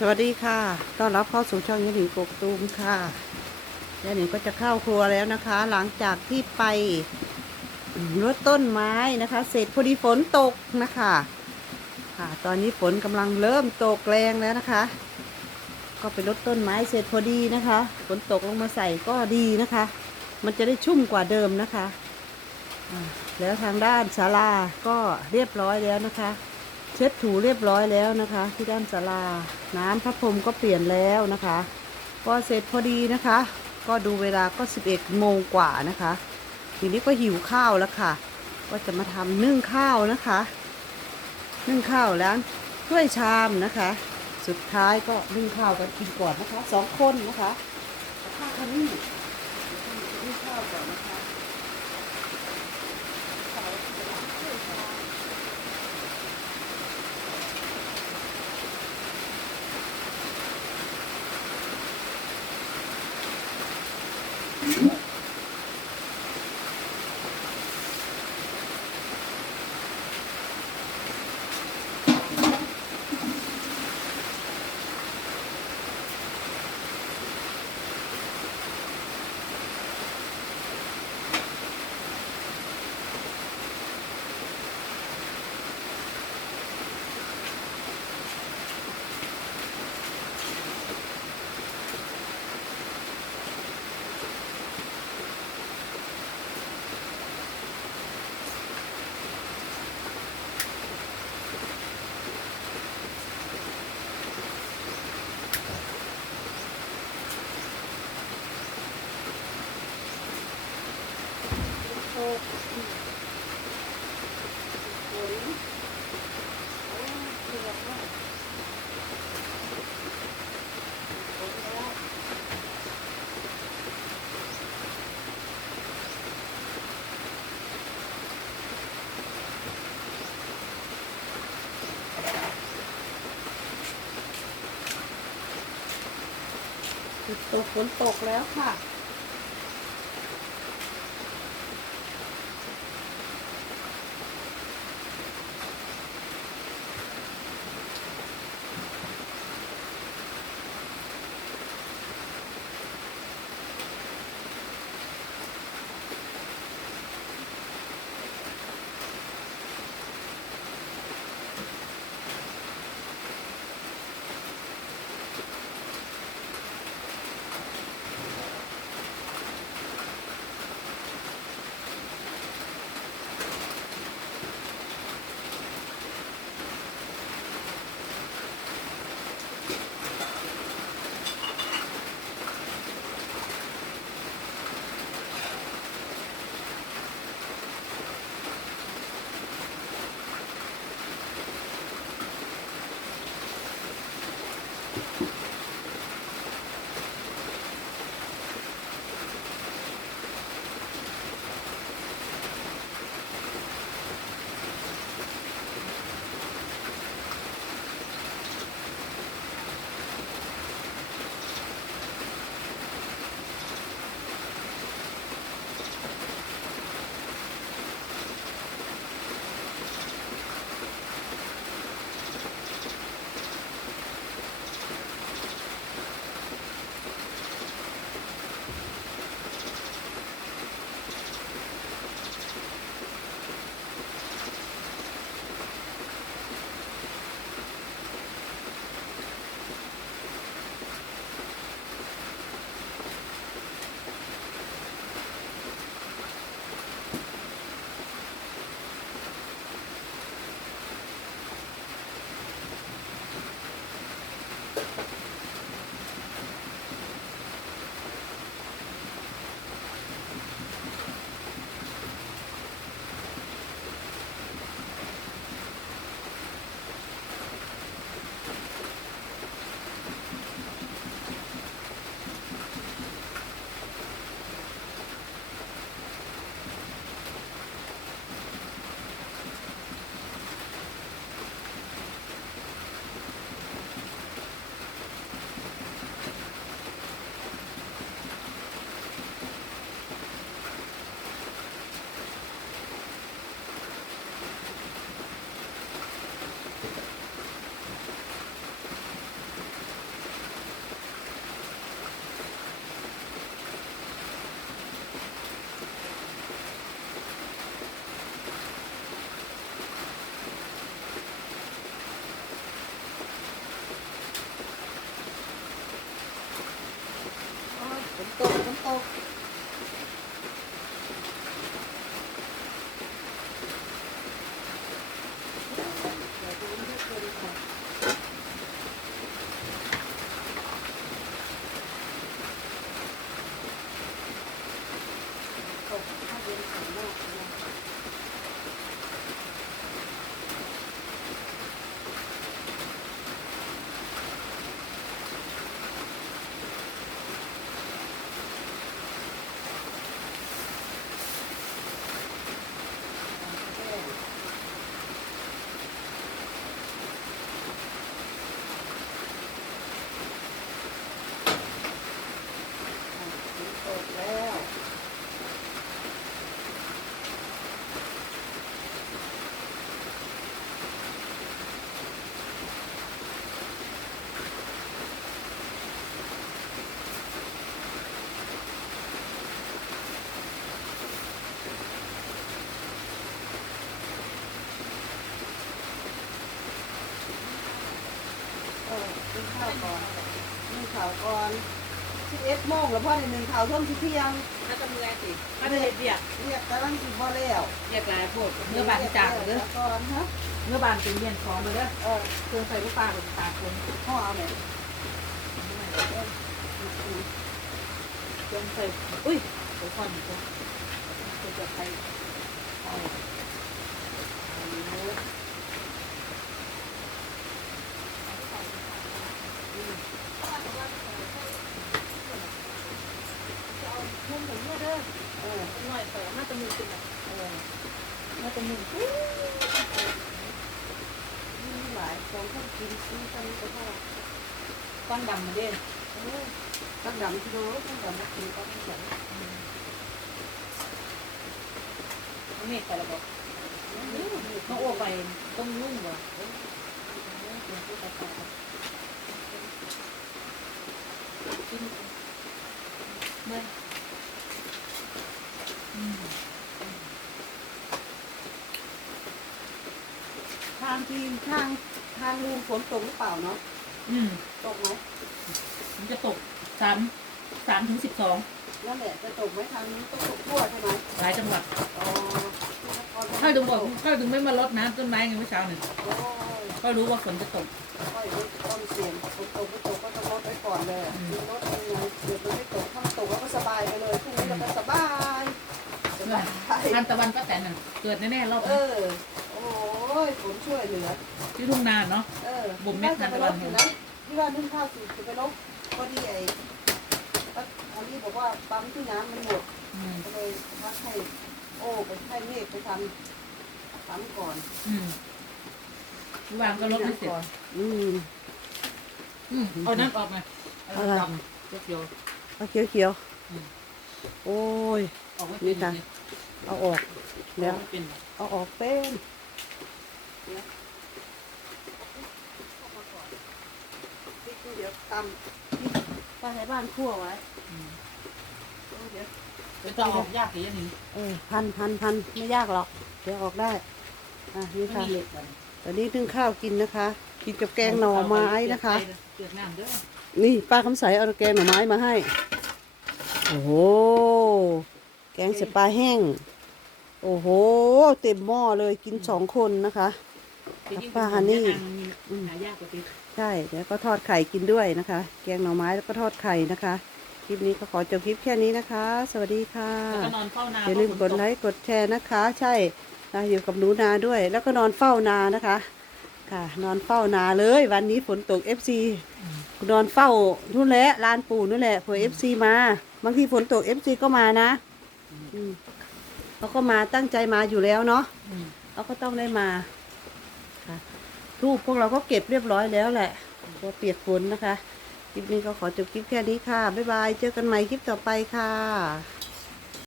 สวัสดีค่ะ ต้อนรับเข้าสู่ช่องยายหนิงกกตูมค่ะยายหนิงก็จะเข้าครัวแล้วนะคะ หลังจากที่ไปรดต้นไม้นะคะ เสร็จพอดีฝนตกนะคะ ค่ะ ตอนนี้ฝนกำลังเริ่มตกแรงแล้วนะคะ ก็ไปรดต้นไม้เสร็จพอดีนะคะ ฝนตกลงมาใส่ก็ดีนะคะ มันจะได้ชุ่มกว่าเดิมนะคะ แล้วทางด้านศาลาก็เรียบร้อยแล้วนะคะ เช็ดถูเรียบร้อยแล้วนะคะ ที่ด้านศาลา น้ำพระพรมก็เปลี่ยนแล้วนะคะ ก็เสร็จพอดีนะคะ ก็ดูเวลาก็ 11 โมงกว่านะคะ ทีนี้ก็หิวข้าวแล้วค่ะ ก็จะมาทำนึ่งข้าวนะคะ นึ่งข้าวแล้วถ้วยชามนะคะ สุดท้ายก็นึ่งข้าวกันกินก่อนนะคะสองคนนะคะข้าวคันนี้นึ่งข้าวก่อนนะคะ ตกฝนตกแล้วค่ะ กินข้าวก่อนนึ่งข้าวก่อนสิบเอ็ดโมงแล้วพ่อในหนึ่งข้าวท่วมที่เที่ยงถ้าจะเมื่อยสิถ้าจะเห็ดเบียกเรียกกำลังกินพ่อแล้วเบียกหลายพวกเนื้อบานจากเด้อก่อนฮะเนื้อบานเป็นเมียนของไปเด้อเออเครื่องใส่ลูกปลาเป็นตาคนพ่อเอาไหนเครื่องใส่อุ้ยโอ้ควันตัวตัวจะใส่เอาพุ่มถึงเมื่อเหน่อยแต่น่าจะมือขึ้นอะเออน่าจะมือมีหลายสองคนกินซื้อกันก็พ่อก้อนดำมาเด้เออตั้งดำที่โน้ตั้งดำมากินก็ไม่ใช่เมฆไปแล้วบอกเขาโอ้วกไปต้มนุ่มว่ะเมื่อางทีมทางทางลุงฝนตกหรือเปล่าเนาะอืมตกไหมมันจะตกสามสามถึงสิบสองนั่นแหละจะตกไหมทางนี้ต้องตกทั่วใช่ไหมหลายจังหวัดอ๋อที่นครพนมถ้าถึงบอกถ้าถึงไม่มาลดน้ำต้นไม้ไงเมื่อเช้าเนี่ยโอ้ยก็รู้ว่าฝนจะตก ค่อยลดความเสี่ยงฝนตกไม่ตกก็ต้องลดไว้ก่อนเลยอืม มีลดยังไงเดี๋ยวมันไม่ตกถ้ามันตกแล้วก็สบายไปเลยพรุ่งนี้เราก็สบายสบาย ทันตะวันก็แต่น่ะเกิดแน่ๆรอบเอนี้อโอ้ยฝนช่วยเหลือ ที่ทุ่งนาเนาะ เออบ่มเม็ดที่ทานจะตะไปวัลนดอยู่นะที่ว่านึ่งข้าวสิจะไปลบพอดีไอ้ป้าอันนี้บอกว่าปั๊มที่น้ำมันหมด อืมก็เลยพักให้โอ้ไปให้เมฆไปทำปั๊มก่อนอืมวางก็ลดไม่เสร็จอืม อืมเอานั้นออกมาเอาอะไร ดำเขียวเอาเขียวเขียวๆอืมโอ้ย ๆออกไว้นี่ค่ะเอาออก แล้แล้ววเป็นเอาออกเป็น เดี๋ยวตำป้าให้บ้านคั่วไว้อืมเดี๋ยวเป็นต้องออกยากอย่างนี้เออพันพันพันไม่ยากหรอก เดี๋ยวออกได้ อะนี่ไม่ค่ะมีเหล็กมันตอนนี้นึ่งข้าวกินนะคะ กินกับแกงหน่อไม้นะคะเกลือน้ำเด้อนี่ป้าคำใสเอาแกงหน่อไม้มาให้ โอ้โห แกงเสปลาแห้ง โอ้โห เต็มหม้อเลยกินสองคนนะคะ ป้าฮันนี่อืมหายากกว่าติดใช่แล้วก็ทอดไข่กินด้วยนะคะ แกงหน่อไม้แล้วก็ทอดไข่นะคะคลิปนี้ก็ขอจบคลิปแค่นี้นะคะ สวัสดีค่ะแล้วก็นอนเฝ้านาอย่าลืมกดไลค์กดแชร์นะคะ ใช่นะอยู่กับหนูนาด้วย แล้วก็นอนเฝ้านานะคะ ค่ะ นอนเฝ้านาเลย วันนี้ฝนตก FC นอนเฝ้านู่นแหละลานปู่นู่นแหละเผื่อ FC มาบางทีฝนตก FC ก็มานะอืมเขาก็มาตั้งใจมาอยู่แล้วเนาะอืมเขาก็ต้องได้มาค่ะ รูปพวกเราก็เก็บเรียบร้อยแล้วแหละก็เปียกฝนนะคะ คลิปนี้ก็ขอจบคลิปแค่นี้ค่ะ บ๊ายบาย เจอกันใหม่คลิปต่อไปค่ะ